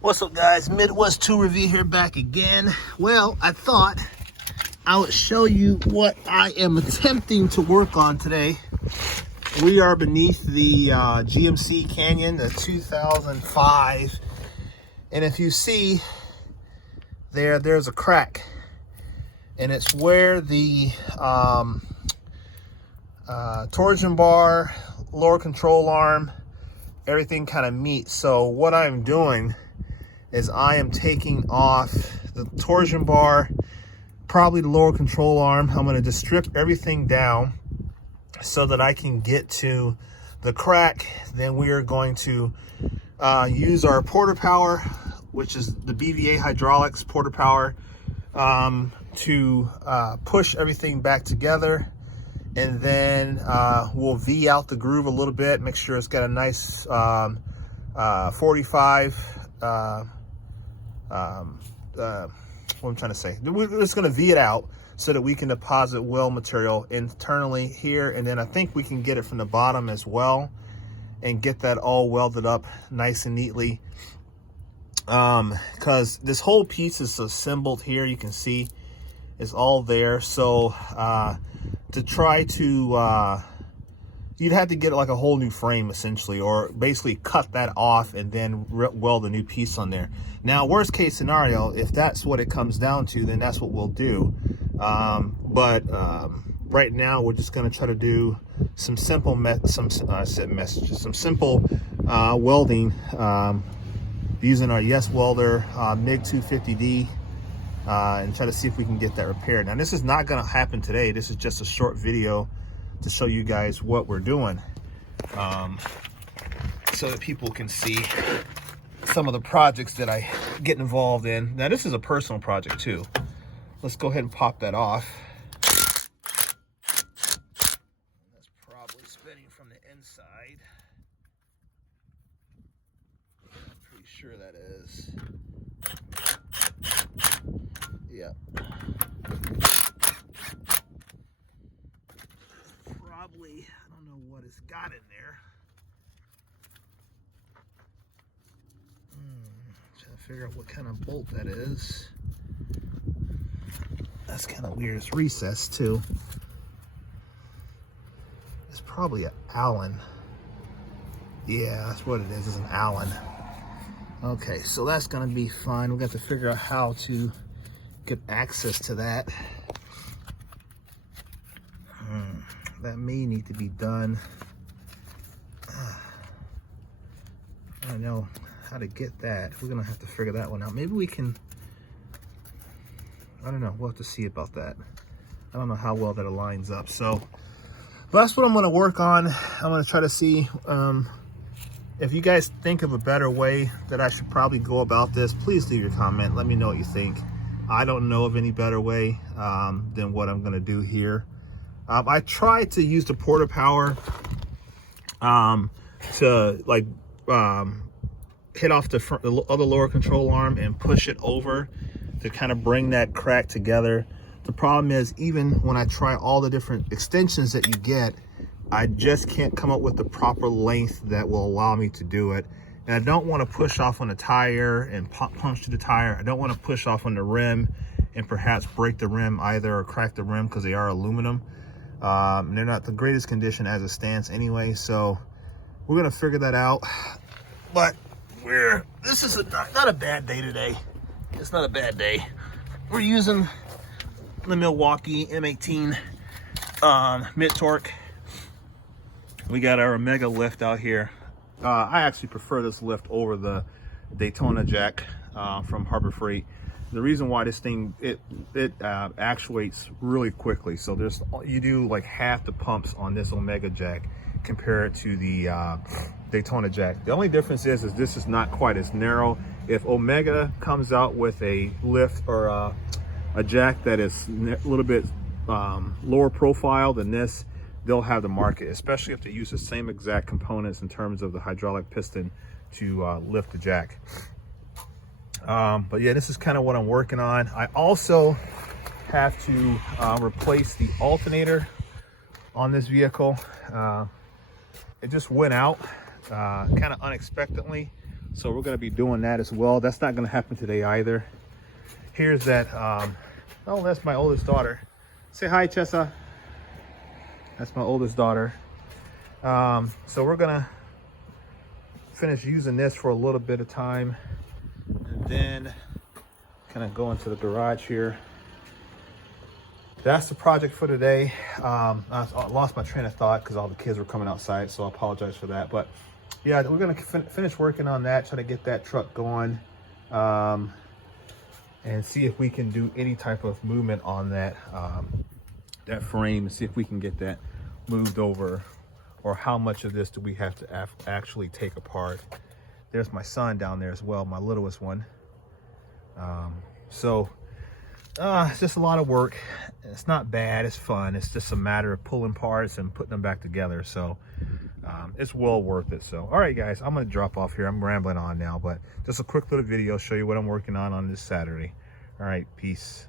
What's up, guys? Midwest 2 review here, back again. Well, I thought I would show you what I am attempting to work on today. We are beneath the GMC Canyon, the 2005, and if you see there's a crack, and it's where the torsion bar, lower control arm, everything kind of meets. So what I'm doing is I am taking off the torsion bar, probably the lower control arm. I'm going to just strip everything down so that I can get to the crack. Then we are going to use our porter power, which is the BVA hydraulics porter power, to push everything back together. And then we'll V out the groove a little bit, make sure it's got a nice 45, what I'm trying to say. We're just gonna V it out so that we can deposit weld material internally here. And then I think we can get it from the bottom as well and get that all welded up nice and neatly. Because this whole piece is assembled here, you can see it's all there. So to try to you'd have to get like a whole new frame essentially, or basically cut that off and then weld a new piece on there. Now, worst case scenario, if that's what it comes down to, then that's what we'll do. But right now we're just going to try to do some simple simple welding using our Yes Welder MIG 250D, and try to see if we can get that repaired. Now, this is not going to happen today. This is just a short video to show you guys what we're doing, so that people can see some of the projects that I get involved in. Now, this is a personal project too. Let's go ahead and pop that off. That's probably spinning from the inside. I'm pretty sure that is. Yeah. Probably, I don't know what it's got in there. Trying to figure out what kind of bolt that is. That's kind of weird. It's recessed too. It's probably an Allen. Yeah, that's what it is. It's an Allen. Okay, so that's gonna be fine. We've got to figure out how to get access to that. That may need to be done. I don't know how to get that. We're gonna have to figure that one out. Maybe we can, I don't know, we'll have to see about that. I don't know how well that aligns up. So, but that's what I'm gonna work on. I'm gonna try to see if you guys think of a better way that I should probably go about this. Please leave your comment, let me know what you think. I don't know of any better way than what I'm gonna do here. I tried to use the porter power to like hit off the other lower control arm and push it over to kind of bring that crack together. The problem is, even when I try all the different extensions that you get, I just can't come up with the proper length that will allow me to do it. And I don't want to push off on the tire and puncture the tire. I don't want to push off on the rim and perhaps break the rim either, or crack the rim, because they are aluminum. They're not the greatest condition as it stands anyway, so we're gonna figure that out. But this is not a bad day today. It's not a bad day. We're using the Milwaukee M18 mid torque. We got our Omega lift out here. I actually prefer this lift over the Daytona jack from Harbor Freight. The reason why this thing, it actuates really quickly. So you do like half the pumps on this Omega jack compared to the Daytona jack. The only difference is this is not quite as narrow. If Omega comes out with a lift or a jack that is a little bit lower profile than this, they'll have the market, especially if they use the same exact components in terms of the hydraulic piston to lift the jack. But yeah, this is kind of what I'm working on. I also have to replace the alternator on this vehicle. It just went out kind of unexpectedly So we're gonna be doing that as well. That's not gonna happen today either. Here's that, oh, that's my oldest daughter. Say hi, Chessa. That's my oldest daughter. So we're gonna finish using this for a little bit of time, and then kind of go into the garage here. That's the project for today. I lost my train of thought because all the kids were coming outside, so I apologize for that. But yeah, we're gonna finish working on that, try to get that truck going, and see if we can do any type of movement on that that frame, and see if we can get that moved over, or how much of this do we have to actually take apart. There's my son down there as well, my littlest one. It's just a lot of work. It's not bad, it's fun. It's just a matter of pulling parts and putting them back together. So it's well worth it. So all right guys, I'm gonna drop off here. I'm rambling on now, but just a quick little video, show you what I'm working on this Saturday. All right, peace.